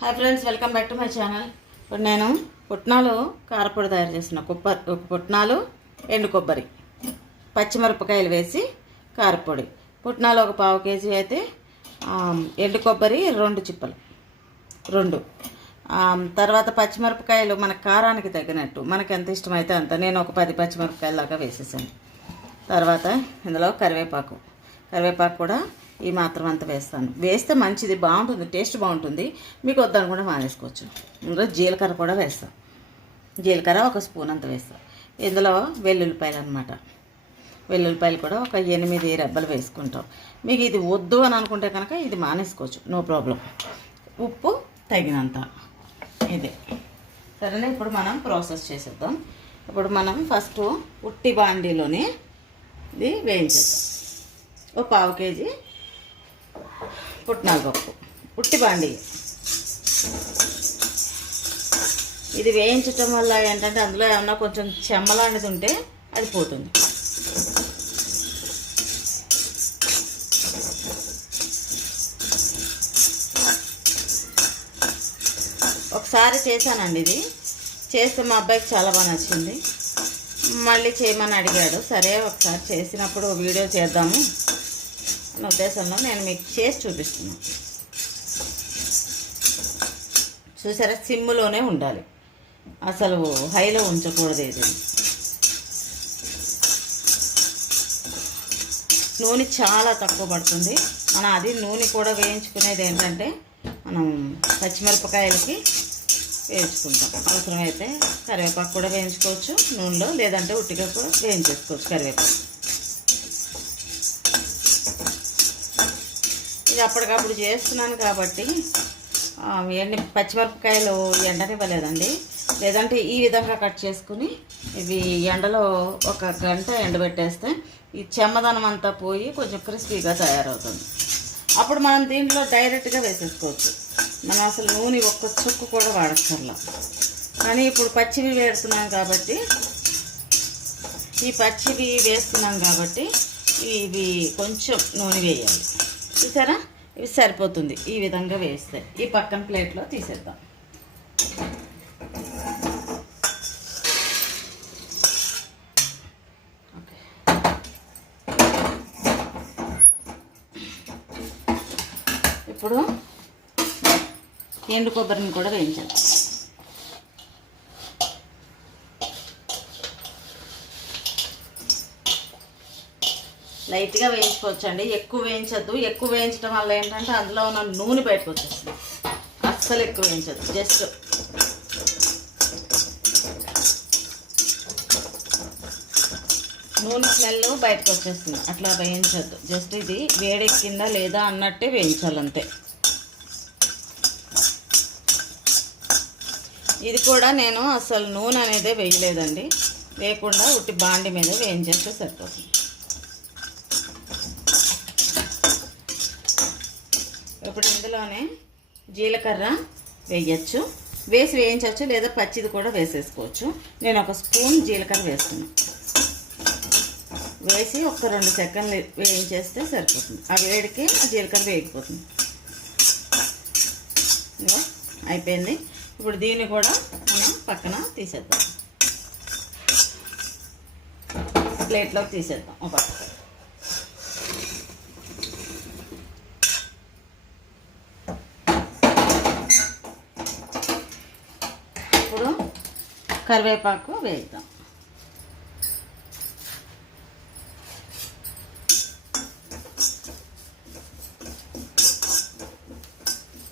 Hi friends, welcome back to my channel. ఇప్పుడు నేను పుట్నాలు కారపొడి తయారు చేసిన పుట్నాలు, ఎండు కొబ్బరి, పచ్చిమిరపకాయలు వేసి కారపొడి. పుట్నాలు ఒక పావు కేజీ అయితే, ఎండు కొబ్బరి 2 చిప్పలు 2. తర్వాత పచ్చిమిరపకాయలు మన కారానికి తగినట్టు మనకు ఎంత ఇష్టమైతే అంత. నేను ఒక 10 పచ్చిమిరపకాయల దాకా వేసేసాను. తర్వాత ఇందులో కరివేపాకు కూడా ఈ మాత్రం అంత వేస్తాను. వేస్తే మంచిది, బాగుంటుంది, టేస్ట్ బాగుంటుంది. మీకు వద్దని కూడా మానేసుకోవచ్చు. ఇందులో జీలకర్ర కూడా వేస్తాను. జీలకర్ర 1 స్పూన్ అంత వేస్తాను. ఇందులో వెల్లుల్లిపాయలు అనమాట. వెల్లుల్లిపాయలు కూడా ఒక 8 రెబ్బలు వేసుకుంటాం. మీకు ఇది వద్దు అని అనుకుంటే కనుక ఇది మానేసుకోవచ్చు, నో ప్రాబ్లం. ఉప్పు తగినంత. ఇదే సరేనా. ఇప్పుడు మనం ప్రాసెస్ చేసేద్దాం. ఇప్పుడు మనం ఫస్ట్ ఉట్టి బాండీలోనే ఇది వేయించేద్దాం. ఒక పావు కేజీ పుట్నాల పప్పు ఉట్టి బాండీ. ఇది వేయించటం వల్ల ఏంటంటే అందులో ఏమన్నా కొంచెం చెమ్మలాంటిది ఉంటే అది పోతుంది. ఒకసారి చేశానండి, ఇది చేస్తే మా అబ్బాయికి చాలా బాగా నచ్చింది. మళ్ళీ చేయమని అడిగాడు. సరే ఒకసారి చేసినప్పుడు వీడియో చేద్దాము అన్న ఉద్దేశంలో నేను మీకు చేసి చూపిస్తున్నాను. చూసారా, సిమ్లోనే ఉండాలి, అసలు హైలో ఉంచకూడదు. ఇది నూనె చాలా తక్కువ పడుతుంది. మనం అది నూనె కూడా వేయించుకునేది ఏంటంటే మనం పచ్చిమిరపకాయలకి వేయించుకుంటాం. అవసరమైతే కరివేపాకు కూడా వేయించుకోవచ్చు నూనెలో, లేదంటే ఉట్టిగా కూడా వేయించేసుకోవచ్చు కరివేపాకు. ఇది అప్పటికప్పుడు చేస్తున్నాను కాబట్టి పచ్చిమిరపకాయలు ఎండనివ్వలేదండి. లేదంటే ఈ విధంగా కట్ చేసుకుని ఇవి ఎండలో 1 గంట ఎండబెట్టేస్తే ఈ చెమ్మదనం అంతా పోయి కొంచెం క్రిస్పీగా తయారవుతుంది. అప్పుడు మనం దీంట్లో డైరెక్ట్గా వేసేసుకోవచ్చు. మనం అసలు నూనె 1 చుక్కు కూడా వాడక్కర్లా. కానీ ఇప్పుడు పచ్చివి వేస్తున్నాం కాబట్టి ఇవి కొంచెం నూనె వేయాలి. చూసారా, ఇవి సరిపోతుంది. ఈ విధంగా వేస్తే ఈ పక్కన ప్లేట్లో తీసేద్దాం. ఓకే, ఇప్పుడు ఎండు కొబ్బరిని కూడా వేయించాలి. లైట్గా వేయించుకోవచ్చండి, ఎక్కువ వేయించద్దు. ఎక్కువ వేయించడం వల్ల ఏంటంటే అందులో ఉన్న నూనె బయటకు వచ్చేస్తుంది. అస్సలు ఎక్కువ వేయించద్దు, జస్ట్ నూనె స్మెల్ బయటకు వచ్చేస్తుంది. అట్లా వేయించద్దు, జస్ట్ ఇది వేడెక్కిందా లేదా అన్నట్టే వేయించాలంతే. ఇది కూడా నేను అసలు నూనె అనేదే వేయలేదండి, వేయకుండా ఉట్టి బాండి మీద వేయించేస్తే సరిపోతుంది. ఇప్పుడు ఇందులోనే జీలకర్ర వేయచ్చు, వేయించవచ్చు, లేదా పచ్చిది కూడా వేసేసుకోవచ్చు. నేను 1 స్పూన్ జీలకర్ర వేస్తున్నాను. వేసి 1-2 సెకండ్లు వేయించేస్తే సరిపోతుంది. ఆ వేడికి జీలకర్ర వేగిపోతుంది. అయిపోయింది. ఇప్పుడు దీన్ని కూడా మనం పక్కన తీసేద్దాం, ప్లేట్లోకి తీసేద్దాం. ఒక పక్క ఇప్పుడు కరివేపాకు వేద్దాం.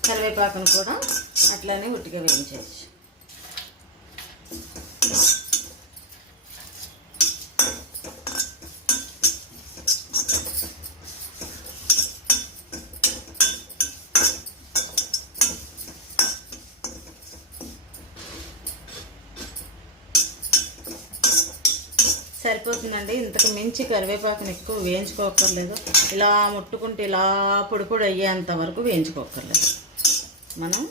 కరివేపాకును కూడా అట్లనే ఉట్టిగా వేయించేయచ్చు. సరిపోతుందండి. ఇంతకు మించి కరివేపాకుని ఎక్కువ వేయించుకోక్కర్లేదు. ఇలా ముట్టుకుంటే ఇలా పొడి పొడి అయ్యేంత వరకు వేయించుకోక్కర్లేదు. మనం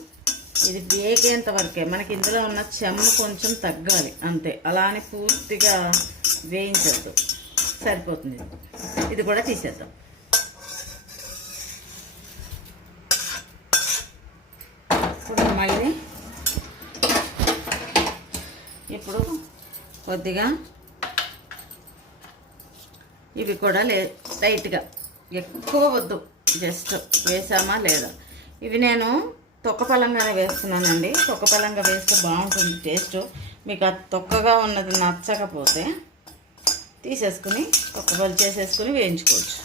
ఇది వేగేంత వరకే. మనకి ఇందులో ఉన్న చెమ్మ కొంచెం తగ్గాలి అంతే, అలా అని పూర్తిగా వేయించద్దు. సరిపోతుంది. ఇది కూడా తీసేద్దాం. ఇప్పుడు ఇది ఇప్పుడు కొద్దిగా ఇవి కూడా లైట్గా, ఎక్కువ వద్దు, జస్ట్ వేసామా లేదా. ఇవి నేను తొక్కపలంగానే వేస్తున్నానండి. తొక్కపలంగా వేస్తే బాగుంటుంది టేస్ట్. మీకు ఆ తొక్కగా ఉన్నది నచ్చకపోతే తీసేసుకుని తొక్కపలు చేసేసుకుని వేయించుకోవచ్చు.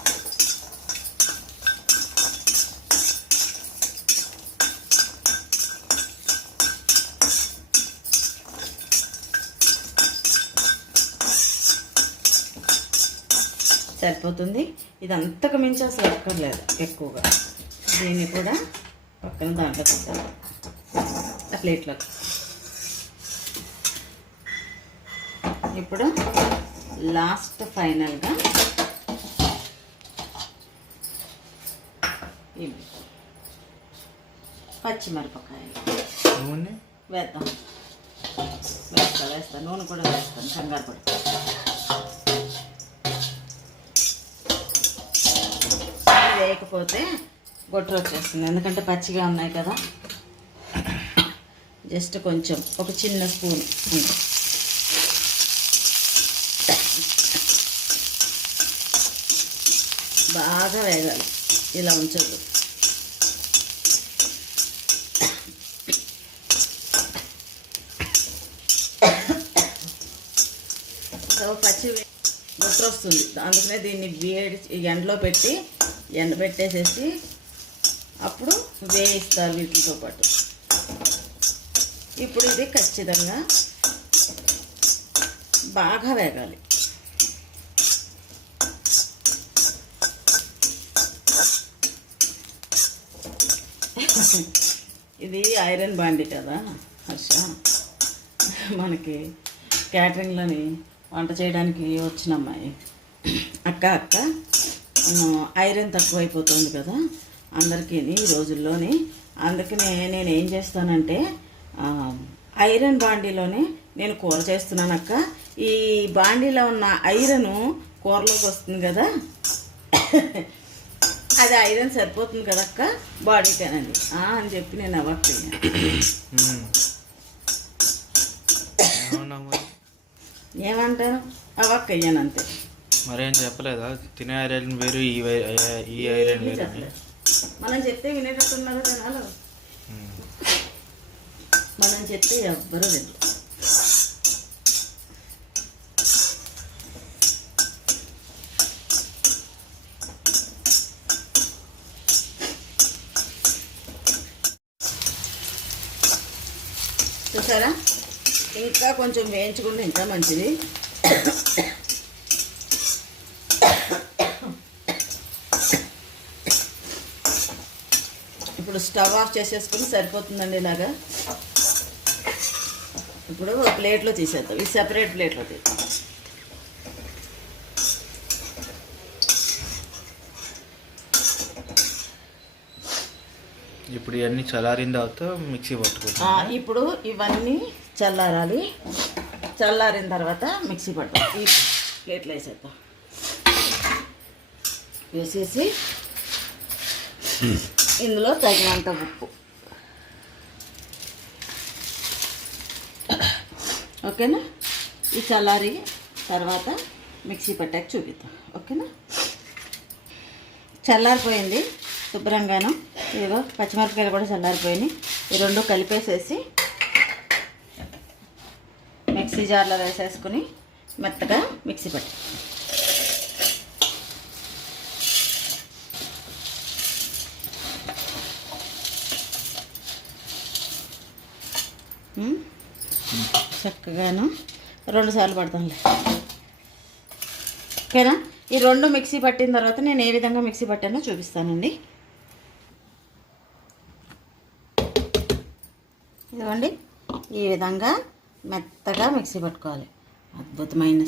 సరిపోతుంది. ఇది అంతకు మించి అసలు ఎక్కర్లేదు ఎక్కువగా. దీన్ని కూడా పక్కన దాంట్లో పెట్టాలి, ఆ ప్లేట్లో. ఇప్పుడు లాస్ట్ ఫైనల్గా ఇవి పచ్చిమిరపకాయలు వేద్దాం. వేస్తాను, నూనె కూడా వేస్తాను, కంగారు పడి. వేయకపోతే గొట్టలు వచ్చేస్తుంది, ఎందుకంటే పచ్చిగా ఉన్నాయి కదా. జస్ట్ కొంచెం, ఒక చిన్న స్పూన్ బాగా వేగాలి, ఇలా ఉంచదు. పచ్చి గొట్టలు వస్తుంది, అందుకనే దీన్ని ఎండలో పెట్టి ఎండబెట్టేసేసి అప్పుడు వేయిస్తారు వీటితో పాటు. ఇప్పుడు ఇది ఖచ్చితంగా బాగా వేగాలి. ఇది ఐరన్ బాండి కదా హర్ష, మనకి క్యాటరింగ్లోని వంట చేయడానికి వచ్చిన అమ్మాయి. అక్క ఐరన్ తక్కువైపోతుంది కదా అందరికీ ఈ రోజుల్లోని. అందుకనే నేను ఏం చేస్తానంటే ఐరన్ బాండీలోనే నేను కూర చేస్తున్నాను అక్క. ఈ బాండీలో ఉన్న ఐరన్ కూరలోకి వస్తుంది కదా, అది ఐరన్ సరిపోతుంది కదా అక్క బాడీకేనండి అని చెప్పి నేను అవ్వక ఏమంటారు, అవ్వక అయ్యాను అంతే. మరేం చెప్పలేదా? తినే ఐరన్ వేరు, ఈ ఐరన్ వేరు. మనం చెప్తే వినేటట్టున్నారు జనాలు, మనం చెప్తే ఎవ్వరూ వినరు. చూసారా, ఇంకా కొంచెం వేయించుకుంటే ఇంకా మంచిది. ఇప్పుడు స్టవ్ ఆఫ్ చేసేసుకుని సరిపోతుందండి ఇలాగా. ఇప్పుడు ప్లేట్లో తీసేద్దాం, ఇది సెపరేట్ ప్లేట్లో తీద్దాం. ఇప్పుడు ఇవన్నీ చల్లారిన తర్వాత మిక్సీ పట్టుకుంటాం. ఇప్పుడు ఇవన్నీ చల్లారాలి, చల్లారిన తర్వాత మిక్సీ పట్టాలి. ఈ ప్లేట్లో వేసేద్దాం. వేసేసి ఇందులో తగినంత ఉప్పు, ఓకేనా. ఈ చల్లారి తర్వాత మిక్సీ పట్టాక చూపిద్దాం, ఓకేనా. చల్లారిపోయింది శుభ్రంగాను. ఇదిగో పచ్చిమిరపకాయలు కూడా చల్లారిపోయినాయి. ఈ రెండు కలిపేసేసి మిక్సీ జార్లో వేసేసుకుని మెత్తగా మిక్సీ పట్టి చక్కగాను 2 సార్లు పడతాంలే, ఓకేనా. ఈ రెండు మిక్సీ పట్టిన తర్వాత నేను ఏ విధంగా మిక్సీ పట్టానో చూపిస్తానండి. ఇదిగోండి, ఈ విధంగా మెత్తగా మిక్సీ పట్టుకోవాలి. అద్భుతమైన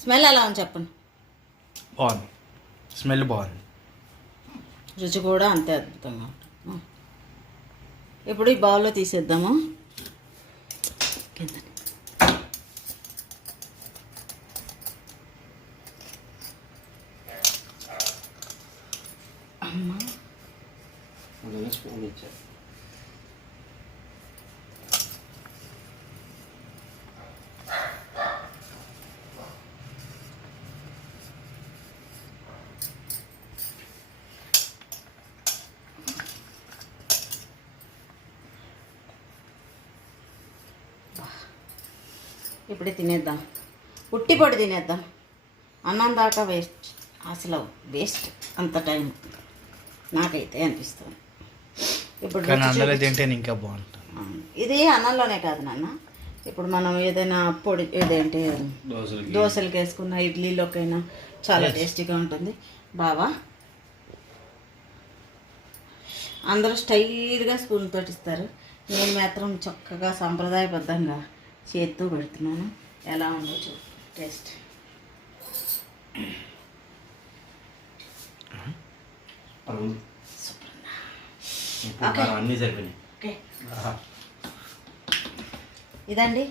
స్మెల్ ఎలా ఉంది చెప్పండి. బాగుంది, స్మెల్ బాగుంది, రుచి కూడా అంతే అద్భుతంగా ఉంటుంది. ఇప్పుడు ఈ బౌల్లో తీసేద్దాము. కింద అమ్మ స్పూన్ ఇచ్చారు. ఇప్పుడే తినేద్దాం, ఉట్టి పొడి తినేద్దాం. అన్నం దాకా వేస్ట్, అసలు వేస్ట్ అంత టైం నాకైతే అనిపిస్తుంది. ఇప్పుడు కానీ రుచి అన్నలో చూపించు. తింటే ఇంకా బాగుంటుంది. ఇది అన్నంలోనే కాదు నాన్న, ఇప్పుడు మనం ఏదైనా పొడి ఏదేంటి దోశలకి వేసుకున్న, ఇడ్లీలోకైనా చాలా టేస్టీగా ఉంటుంది. బావా అందరూ స్టైల్గా స్పూన్ తోటి ఇస్తారు, నేను మాత్రం చక్కగా సాంప్రదాయబద్ధంగా చేత్తో పెడుతున్నాను. ఎలా ఉందో చూ టేస్ట్. అన్నీ సరిపోయినాయి. ఓకే, ఇదండి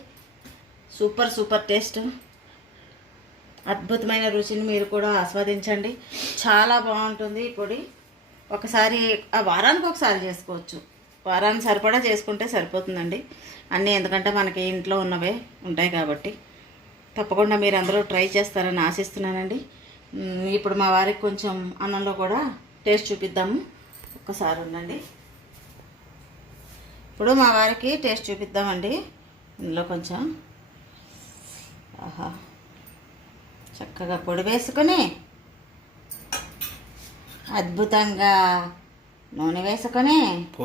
సూపర్ సూపర్ టేస్ట్, అద్భుతమైన రుచిని మీరు కూడా ఆస్వాదించండి. చాలా బాగుంటుంది ఈ పొడి. ఒకసారి ఆ వారానికి ఒకసారి చేసుకోవచ్చు, వారానికి సరిపడా చేసుకుంటే సరిపోతుందండి అన్నీ, ఎందుకంటే మనకి ఇంట్లో ఉన్నవే ఉంటాయి కాబట్టి. తప్పకుండా మీరు అందరూ ట్రై చేస్తారని ఆశిస్తున్నానండి. ఇప్పుడు మా వారికి కొంచెం అన్నంలో కూడా టేస్ట్ చూపిద్దాము. ఒక్కసారి ఉండండి, ఇప్పుడు మా వారికి టేస్ట్ చూపిద్దామండి. ఇందులో కొంచెం ఆహా చక్కగా పొడి వేసుకొని అద్భుతంగా నూనె వేసుకొని,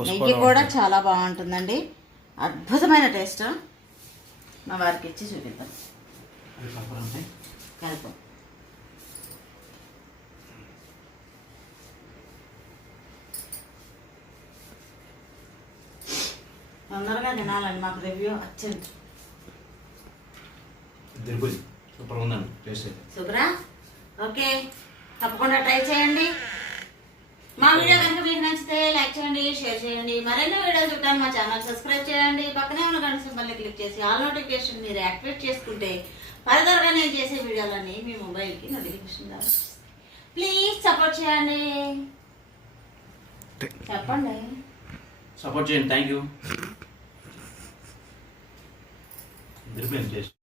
నెయ్యి కూడా చాలా బాగుంటుందండి, అద్భుతమైన టేస్ట్. మా వారికి ఇచ్చి చూపిద్దాం. కలుపు. తొందరగా తినాలండి, మాకు రివ్యూ వచ్చింది. సూపర్ ఉందండి టేస్ట్. సూపరా? ఓకే, తప్పకుండా ట్రై చేయండి. మా వీడియో కనుక మీకు నచ్చితే లైక్ చేయండి, షేర్ చేయండి. మరెన్నో వీడియోలు చూడటానికి మా ఛానల్ సబ్స్క్రైబ్ చేయండి. పక్కనే ఉన్న గంట సింబల్ని క్లిక్ చేసి ఆల్ నోటిఫికేషన్ మీరు యాక్టివేట్ చేసుకుంటే ఫర్దర్గా నేను చేసే వీడియోలన్నీ మీ మొబైల్కి నోటిఫికేషన్ రావాలి. ప్లీజ్ సపోర్ట్ చేయండి, చెప్పండి. సపోర్ట్ చేయండి. Thank you. టేస్ట్